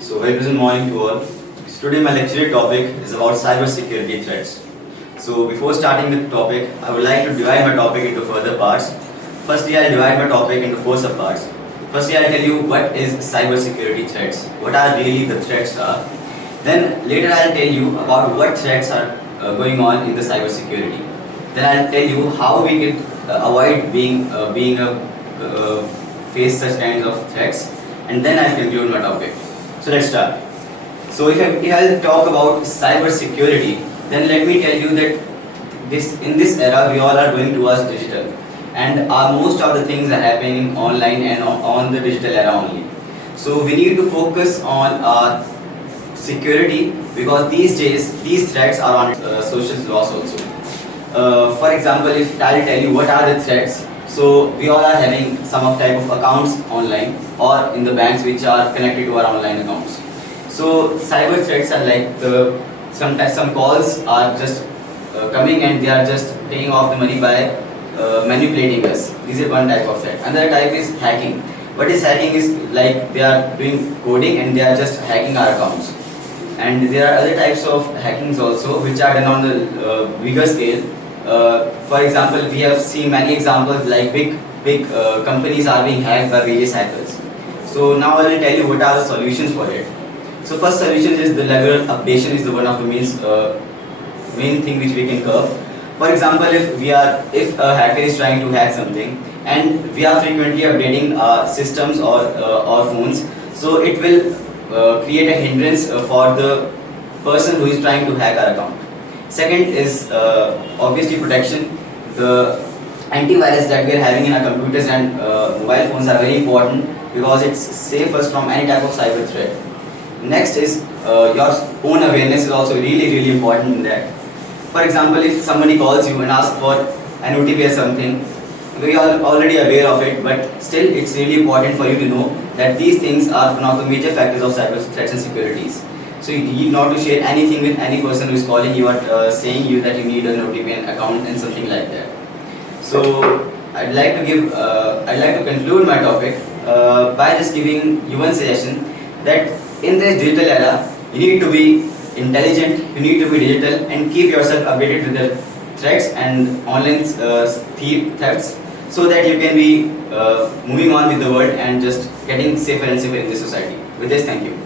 So, very pleasant morning to all. So today my lecture topic is about cybersecurity threats. So before starting the topic, I would like to divide my topic into further parts. Firstly, I'll divide my topic into four subparts. Firstly, I'll tell you what is cybersecurity threats, what are really the threats are. Then later I'll tell you about what threats are going on in the cybersecurity. Then I'll tell you how we can avoid face such kinds of threats, and then I'll conclude my topic. So let's start. So if I'll talk about cybersecurity, then let me tell you that in this era we all are going towards digital, and most of the things are happening online and on the digital era only. So we need to focus on our security, because these days these threats are on social laws also. For example, if I'll tell you what are the threats, so we all are having some type of accounts online or in the banks which are connected to our online accounts. So cyber threats are like some calls are just coming and they are just taking off the money by manipulating us. This is one type of threat. Another type is hacking. What is hacking is like they are doing coding and they are just hacking our accounts. And there are other types of hackings also which are done on the bigger scale. For example, we have seen many examples like big companies are being hacked by various hackers. So now I will tell you what are the solutions for it. So first solution is the level updation is the one of the main thing which we can curb. For example, if a hacker is trying to hack something and we are frequently updating our systems or phones, so it will create a hindrance for the person who is trying to hack our account. Second is obviously protection. The antivirus that we are having in our computers and mobile phones are very important because it saves us from any type of cyber threat. Next is your own awareness is also really important in that. For example, if somebody calls you and asks for an OTP or something, we are already aware of it, but still it's really important for you to know that these things are one of the major factors of cyber threats and securities. So you need not to share anything with any person who is calling you or saying you that you need an OTP account and something like that. So I'd like to conclude my topic by just giving you one suggestion that in this digital era, you need to be intelligent, you need to be digital and keep yourself updated with the threats and online thefts so that you can be moving on with the world and just getting safer and safer in this society. With this, thank you.